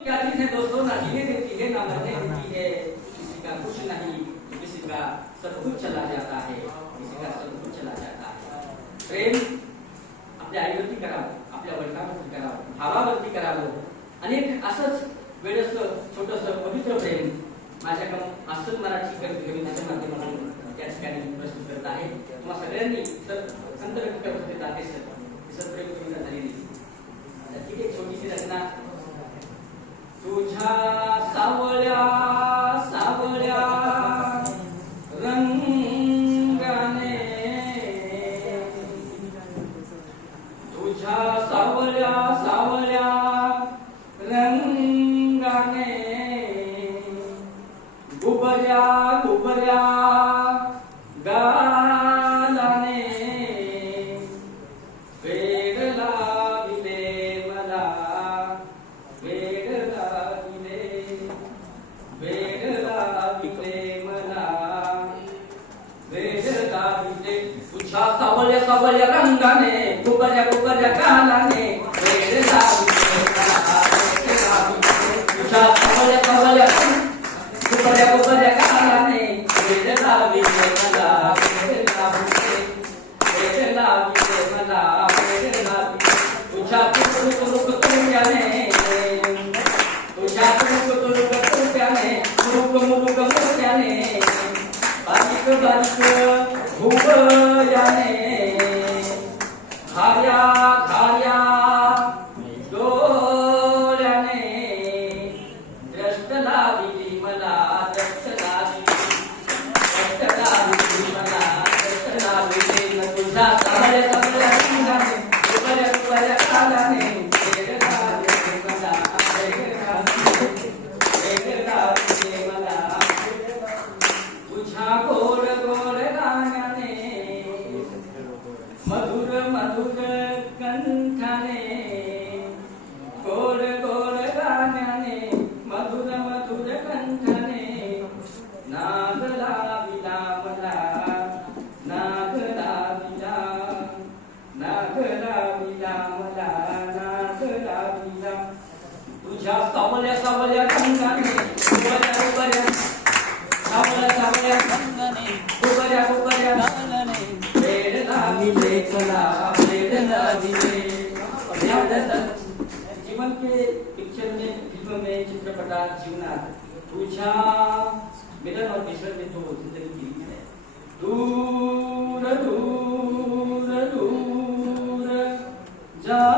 क्या चीज़ है दोस्तों ना जीने देती है, ना मरने देती है, किसी का कुछ नहीं, किसी का सब कुछ चला जाता है, किसी का सब कुछ चला जाता है। प्रेम आपल्या आईवरती करावं आपल्या वडिलांवरती करावं भावावरती करावं एक असंच वेळस छोटस, पवित्र प्रेम माझ्या कम असंच मराठी कवि- कविताच्या माध्यमातून त्या ठिकाणी प्रस्तुत करत आहे. तुम्हा सगळ्यांनी सर संत व्यक्त करत सर. सर प्रेम वेड लाविले मला वेड लाविले तुझ्या सावळ्या सावळ्या गुबऱ्या गुबऱ्या गालाने मला खाऱ्या तुझ्या सावल्या सावल्या रंगाने उभऱ्या उभऱ्या. सावल्या सावल्या रंगाने उभऱ्या उभऱ्या. गालाने वेड लाविले कला वेड लाविले जीवन के पिक्चर में फ़िल्म में, चित्रपटात जीवनात तुझ्या मिलन और मिश्रण में तो ज़िंदगी की दूर दूर दूर. जाने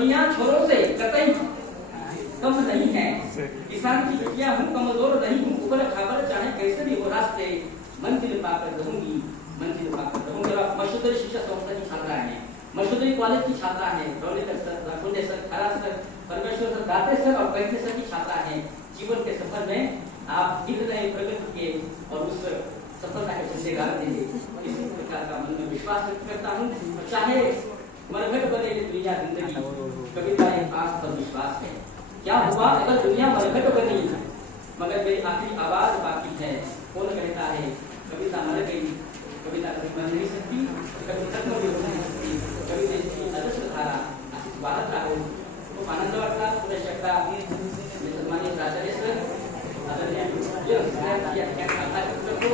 छोरियाँ छोरों से कतई कम नहीं है। किसान की दुखिया हूँ कमज़ोर नहीं हूँ। ऊपर खबर चाहे कैसे भी हो रास्ते मंजिल पाकर रहूँगी मंजिल पाकर रहूँगी। और मशुदरी शिक्षा संस्था की छात्रा है मशुदरी कॉलेज की छात्रा है Dolekar sir Rakunde sir Khara sir Parmeshwar sir Date sir और कैसे सर की छात्रा है जीवन के सफ़र में आप दिख रहे प्रगति के और उस सफलता के झंडे गाड़ देंगे। इसी प्रकार का मन में विश्वास व्यक्त करता हूँ। चाहे मरघट बने दुनिया ज़िंदगी कविता एक आस पर विश्वास है। क्या हुआ? अगर दुनिया मरघट बनी मगर मेरी आखिरी आवाज़ बाकी है। कौन कहता है? कविता मर गई कविता कभी मर नहीं सकती कभी खत्म भी हो नहीं सकती। कवितेची अजस्र धारा अशीच वाहत राहो खूप आनंद वाटला पुढे शकता सन्मानित प्राचार्य सर आदरणीय या ठिकाणी आभार व्यक्त करतो